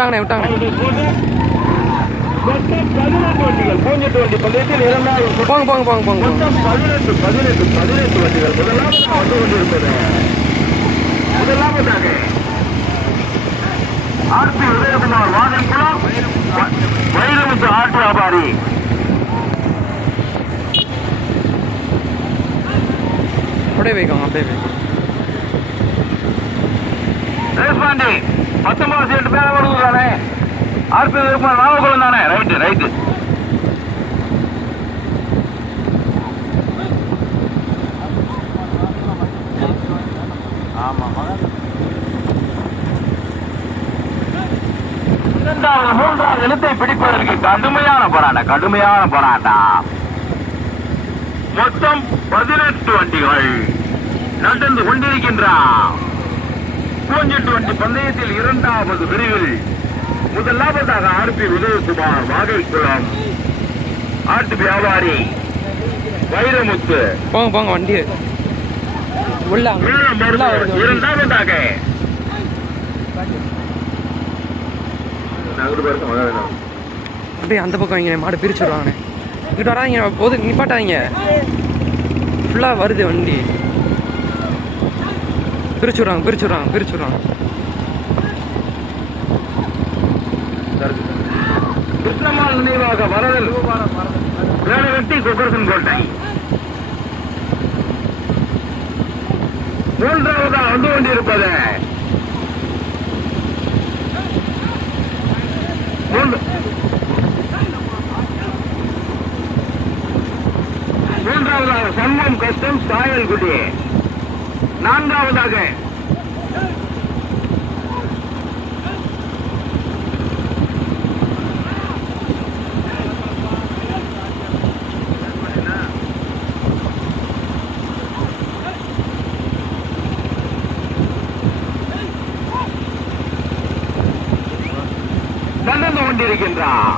விட்டாங்கண்ணே விட்டாங்கண்ணே. போங்க போங்க போங்க போங்க பதினெட்டு பதினெட்டு பதினெட்டு வண்டிகள் முதலாவதாக வந்து கொண்டிருப்பது முதலாவதாக ஆர்பி உதயகுமார் வைரமுத்து ஆட்டு வியாபாரி அப்படியே வைக்கோங்க அப்படியே வைக்கோங்க. தேஷ்பாண்டி பத்தொன்பது எட்டு பேர் வருது தானே? ஆர்பி உதயகுமார் நாகர்குளம் தானே? Right right. இரண்டாவது மூன்றாவது எழுத்தை பிடிப்பதற்கு கடுமையான போராட்டம் கடுமையான போராட்டம். மொத்தம் பதினெட்டு வண்டிகள் நடந்து கொண்டிருக்கின்றான். பூஞ்செட்டு வண்டி பந்தயத்தில் இரண்டாவது பிரிவில் முதலாவதாக ஆர்பி உதயகுமார் வாகைக்குளம். ஆட்டு வியாபாரி வைரமுத்து. போங்க போங்க வண்டி உள்ள. இரண்டாவதாக. அப்படியே அந்த பக்கம் வைங்க மாடு பிரிச்சு விடுவாங்கண்ணே. இங்கிட்ட வராதீங்க போது நிப்பாட்டாதீங்க. ஃபுல்லாக வருது வண்டி. பிரிச்சு விடுறாங்க பிரிச்சு விடுறாங்க பிரிச்சு விடுறாங்க கிருஷ்ணமால் நினைவாக வரதல். வேலவெட்டி குக்கரசன் கோட்டை. மூன்றாவதாக வந்து கொண்டிருப்பது. மூன்று- மூன்றாவதாக சண்முகம் கஸ்டம் சாயல்குடி. நான்காவதாக. நடந்து கொண்டிருக்கின்றான்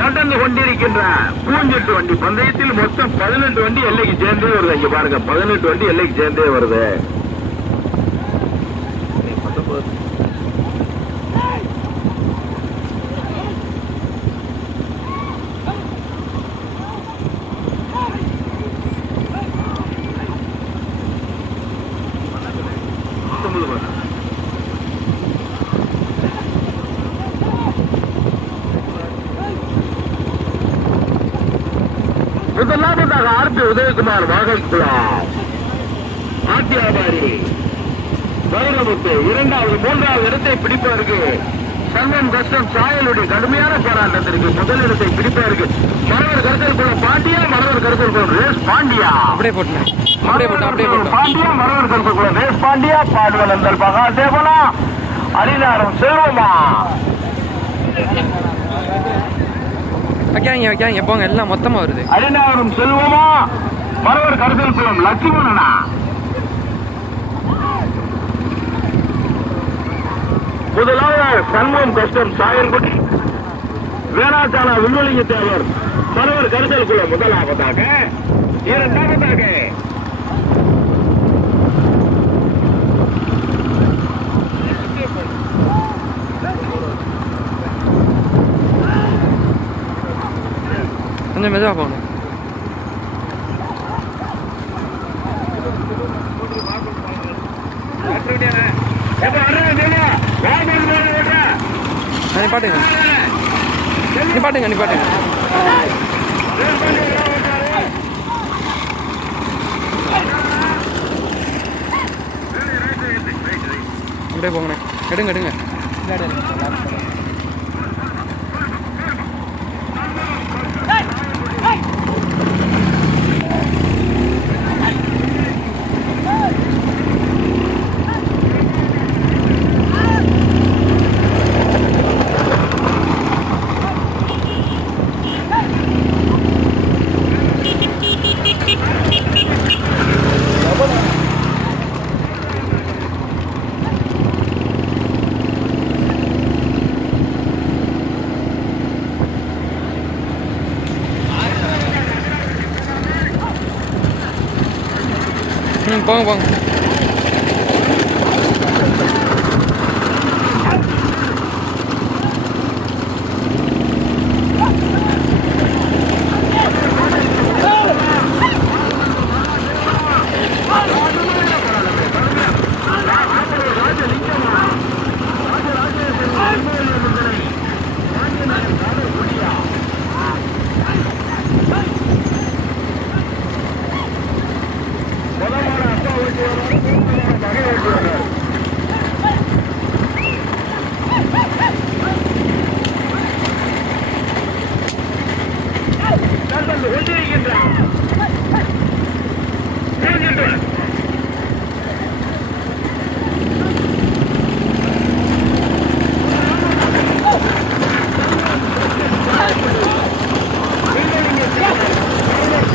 நடந்து கொண்டிருக்கின்ற பூஞ்செட்டு வண்டி பந்தயத்தில் மொத்தம் பதினெட்டு வண்டி எல்லைக்கு சேர்ந்தே வருது. இங்க பாருங்க பதினெட்டு வண்டி எல்லைக்கு சேர்ந்தே வருது. முதலாவதாக ஆர்பி உதயகுமார் வாகைக்குளம் ஆட்டி வியாபாரி வைரமுத்து இரண்டாவது மூன்றாவது இடத்தை பிடிப்பதற்கு சங்கம் கஷ்டம் சாயலுடைய கடுமையான போராட்டத்திற்கு முதல் இடத்தை பிடிப்பதற்கு மரவர் கருத்தல் குளம் பாண்டியா மரவர் கருத்தல் குளம் ரேஸ் பாண்டியா. அப்படியே போட்டுனேன் அப்படியே போட்டோம் அப்படியே போட்டோம் பாண்டியா மரவர் கருத்தல் குளம் ரேஸ் பாண்டியா பாடுவனந்தல் பகா தேவனா அரிநாரம் செல்வமா. வைக்காங்க வைக்காங்க போங்க. எல்லாம் மொத்தமாக வருது. அரிநாரம் செல்வமா? பரவர் கருத்தல் குளம் லட்சுமணனா முதலாவது சண்முகம் கஷ்டம் சாயர்குடி வேளாச்சாலா விண்வெளிங்க தேவர். பரவர் கருதல் குளம் முதலாவதாக. இரண்டாவதாக கொஞ்சம் மெதுவாக போகணும் எப்ப வர்றேன் தெரியா? வாய்மொழி மேல விடுறேன். ஆ, நிப்பாட்டுங்க நிப்பாட்டுங்க நிப்பாட்டுங்க அப்படியே போங்கண்ணே எடுங்க எடுங்க ம் போங்க போங்க முடிச்சுடுறாங்க இப்போ இந்த சாரதி மரவர் கருதல்குளம் தாண்டி இரண்டாவதாக ஆட்சி உதயகுமார் வாழைக்குளம் வைரமுத்து ஆசியாபாரி வேளாண்மை வருகின்ற சாரதி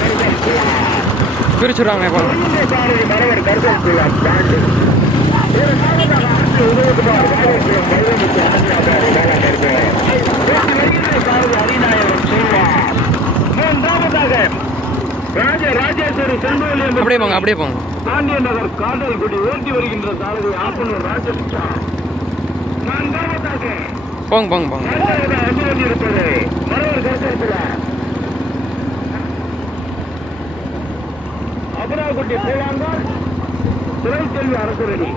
ஹரிநாயகன் செய்வார் மூன்றாவதாக ராஜ ராஜேஸ்வரி செல்வலியம் அப்படியே போங்க அப்படியே போங்க. பாண்டிய நகர் காதல்குடி ஓட்டி வருகின்ற சாரதி ஆப்பனூர் நான்காவதாக போங்க போங்க போங்க. நான்காவதாக வந்து கொண்டிருப்பது மரவர் கருதல்குளம் அபராகுட்டி அரசரணி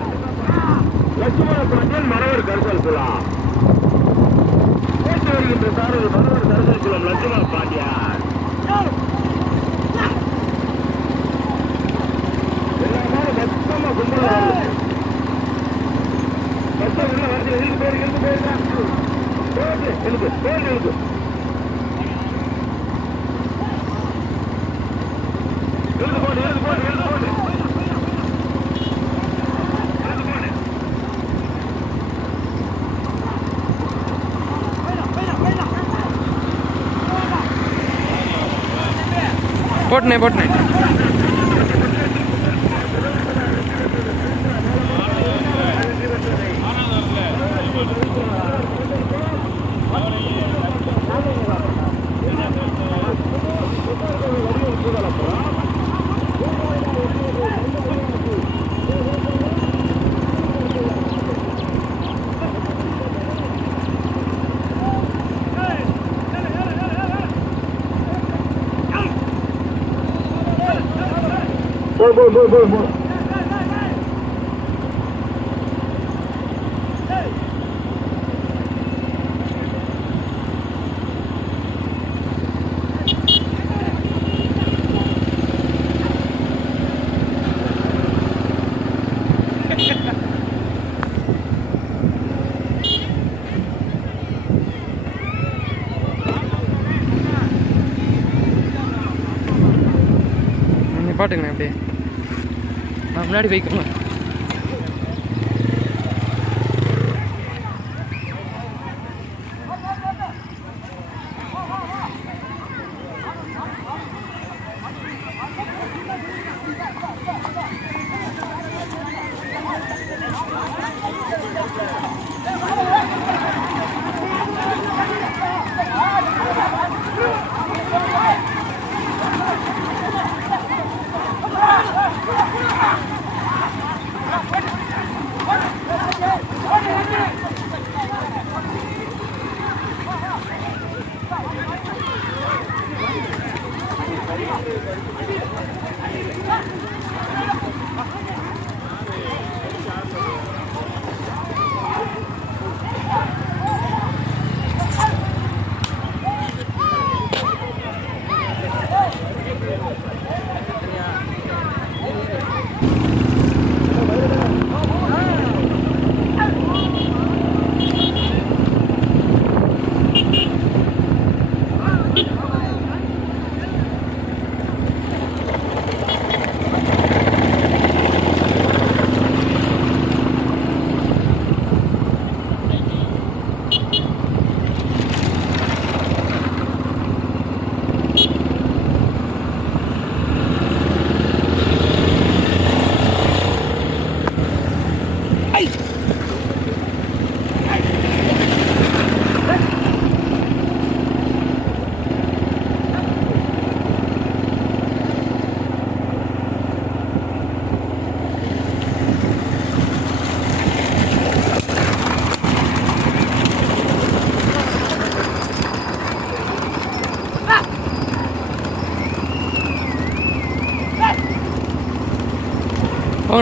லட்சுமணபுரத்தில் மரவர் கருசல் குளம் போட்டு வருகின்ற சாரதி மரவர் கருசல் குளம் லட்சுமண பாண்டியார் எல்லாரும் மொத்தமா கும்பலா மொத்தம் உள்ள வருது. இழுக்கு போயிரு, இழுக்கு போயிருக்கா? போகுது, போட்டுனே போட்டுனே போ, போ, போ, போ, போ. நிப்பாட்டுங்கண்ணே அப்படியே நான் முன்னாடி வைக்கணும்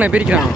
பிரிக்கிறான்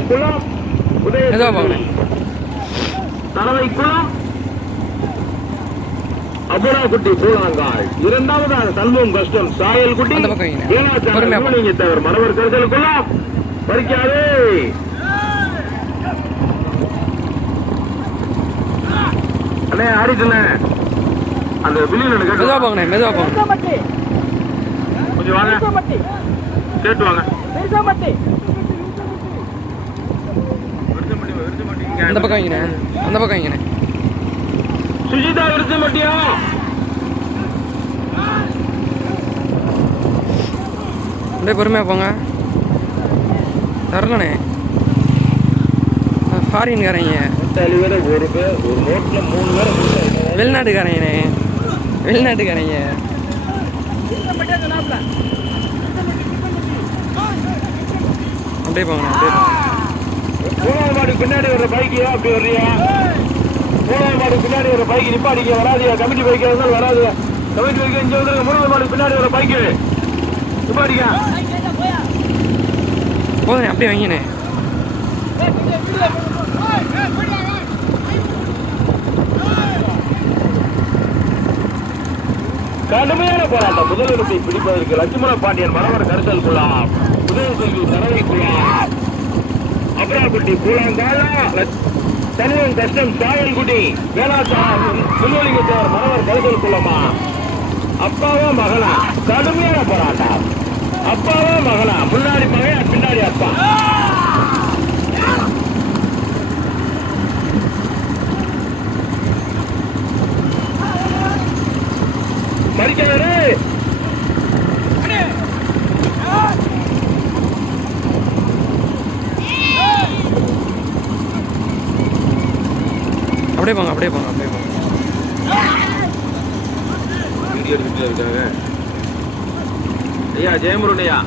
கருதல் குளம் ஏதோ உதய போங்க தலவை குளம் அபுராக்குட்டி பூலாங்கால் இரண்டாவதாக சண்முகம் கஷ்டம் பொறுமையா போ. சிவலிங்க தேவர் மரவர் கருதல் குளம் பறிக்காதே. அண்ணே ஆடிட்டுண்ணே. அந்த பில்லியன் மெதுவா கேட்டு போங்கண்ணே மெதுவா போங்க. கொஞ்சம் வாங்க. கேட்டு வாங்க. அந்த பக்கம் வைங்கண்ணே. அந்த பக்கம் வைங்கண்ணே. சுஜிதா விருது மட்டியா? அப்படியே பொறுமையா போங்க. தரலண்ணே. ஃபாரின்காரங்க வெளிநாட்டுக்காரங்கண்ணே. வெளிநாட்டுக்காரங்க. அப்படியே போங்கண்ணே அப்படியே போங்க. மூணாவது மாடு பின்னாடி வர பைக்கியா அப்படி வர்றியா மூணாவது மாடு பின்னாடி வர பைக் நிப்பாடிக்க வராதியா கமிட்டி பைக் இருந்தாலும் வராது. கமிட்டி பைக் இங்க வந்துருங்க மூணாவது மாடு பின்னாடி வர பைக்கு நிப்பாடிக்க போதுண்ணே அப்படியே வைங்கண்ணே. கடுமையான போராட்டம். முதலிடத்தை பிடிப்பதற்கு லட்சுமண பாண்டியன் மனவர் கருத்தல் குழாம் முதல் செல்வி தரவை குழாம் அப்ராக்குட்டி கூழாங்காலா தனிவன் கஷ்டம் சாயல்குடி வேளாச்சாரம் புல்வலிங்கத்தேவர் மனவர் கருதல் குளமா அப்பாவா மகனா கடுமையான போராட்டம். அப்பாவா மகனா முன்னாடி மகன் பின்னாடி அப்பா. மறிக்காதே. அப்படியே போங்க அப்படியே போங்க. அப்படியே போங்க. வீடியோ எடுத்துட்டு இருக்காங்க. ஐயா ஜெயமுருகன் ஐயா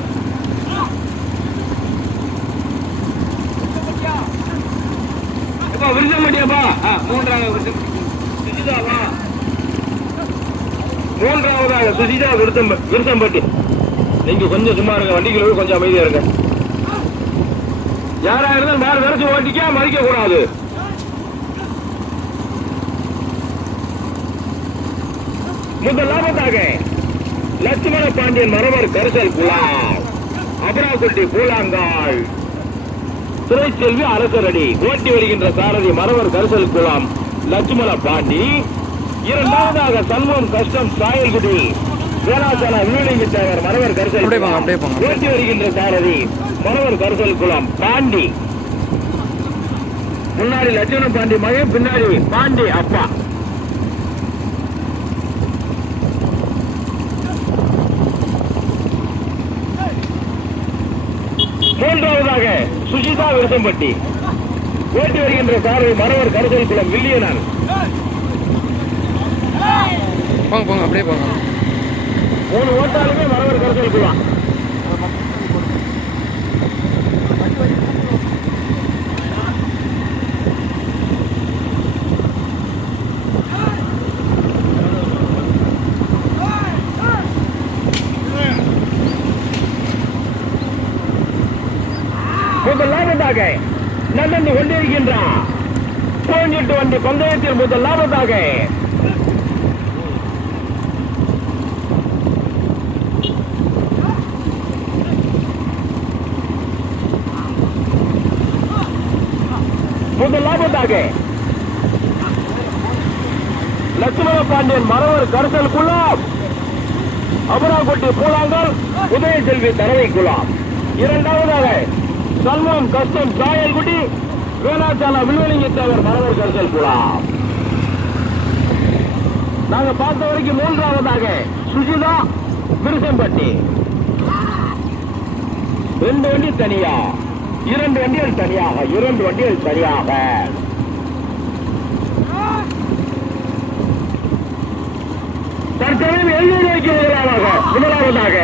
அப்பா விருந்தம்பட்டியாப்பா மூன்றாவது விருந்தம் சுஜிதாவா? மூன்றாவதாக சுஜிதா விருத்தம் விருத்தம்பட்டி. நீங்க கொஞ்சம் சும்மா இருங்க வண்டிக்குள்ள கொஞ்சம் அமைதியா இருங்க. யாரா இருந்தாலும் மாறு விரைச்சு ஓட்டிக்கா மதிக்க கூடாது முதலாவதாக லட்சுமண பாண்டியன் மரவர் கரிசல் குலாம் அபராக்குட்டி கூழாங்கால். திரைச்செல்வி அரசரடி ஓட்டி வருகின்ற சாரதி மரவர் கரிசல் குலாம் லட்சுமண பாண்டி. இரண்டாவதாக சண்முகம் கஷ்டம் சாயல்குடி வேளாச்சால வீரலிங்க தேவர் மரவர் கரிசல். ஓட்டி வருகின்ற சாரதி மரவர் கரிசல் குலாம் பாண்டி. முன்னாடி லட்சுமண பாண்டி மகன் பின்னாடி பாண்டி அப்பா. மூன்றாவதாக சுஜிதா விருசம்பட்டி ஓட்டி வருகின்ற சாரதி மரவர் கருதல் குளம் வில்லியனார் போங்க போங்க அப்படியே போங்க. மூணு ஓட்டாலுமே மரவர் கருதல் குளம். முதலாவதாக நடந்து கொண்டிருக்கின்றார் போஞ்சிட்டு வண்டி பந்தயத்தில் முதலாவதாக முதலாவதாக லட்சுமண பாண்டியன் மரவர் கருசல் குலாம் அபராக்குட்டி பூலாங்கல் உதயசெல்வி தரவை குலாம் இரண்டாவதாக சல்மான் கஸ்டம் சாயல்குடி வேளாச்சாலா வில்வலிங்க தேவர் மரவர் கருசல் குலாம் நாங்க பார்த்த வரைக்கும் மூன்றாவதாக சுஜிதா விருசம்பட்டி. ரெண்டு வண்டி தனியா? இரண்டு வண்டிகள் தனியாக இரண்டு வண்டிகள் தனியாக. தற்சமயம் எல்கை நோக்கி முதலாவதாக முதலாவதாக.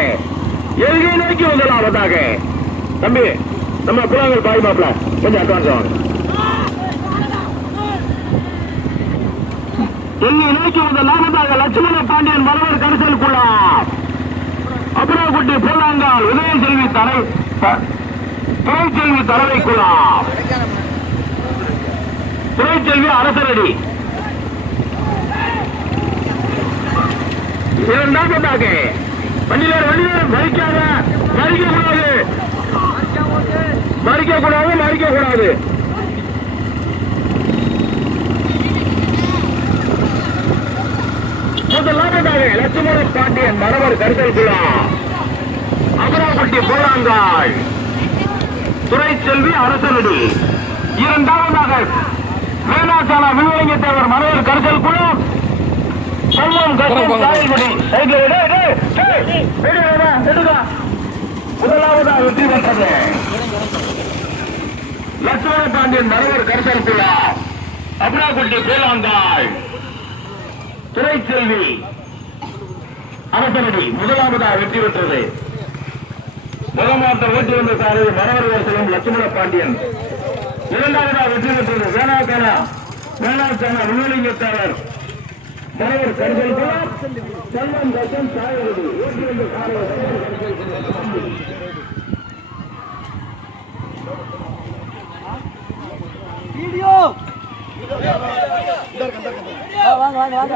எல்கை நோக்கி முதலாவதாக. தம்பி நம்ம குழந்தைகள் பாய் மாப்பிள. கொஞ்சம் அட்வான்ஸ் ஆகும் வாங்க. எல்கை நோக்கி முதலாவதாக லட்சுமண பாண்டியன் மரவர் கரிசலுக்குள்ளா. அப்புறாக்குட்டி பொல்லாங்கால் உதயசெல்வி தலை த- துறைச்செல்வி தலைவைக்குள்ளா துறைச்செல்வி அரசரடி. இரண்டாவதாக வண்டியில வண்டியில மறிக்காத மறிக்க கூடாது. மறிக்க கூடாது மறிக்க கூடாது லட்சுமண பாண்டியன் மரவர் கருத்தல் குழா அமராப்பட்டி போராங்காய். துறை செல்வி அரசனடி. இரண்டாவதாக மேனாச்சாலா விழுவலிங்க தேவர் மரவர் கருத்தல் குளம் செல்வம் கஷ்டம் விடு, டேய், விடு, விடு, விடுடா. முதலாவதாக வெற்றி பெற்றது லட்சுமண பாண்டியன் மரவர் கருத்தல் குழா அபராக்குட்டி பேலாங்காய் துறைச்செல்வி அரசனடி முதலாவதாக வெற்றி பெற்றது. முதமாவட்டம் ஓட்டி வந்த சாரதி மரவர் வசனம் லட்சுமண பாண்டியன். இரண்டாவதாக வெற்றி பெற்றது வேணாக்கானா வேணாக்கானா விண்வெளிங்கத்தாளர் மனோகர் கருதல் செல்வம் வந்த சாரதி வீடியோ வாங்க வாங்க வாங்க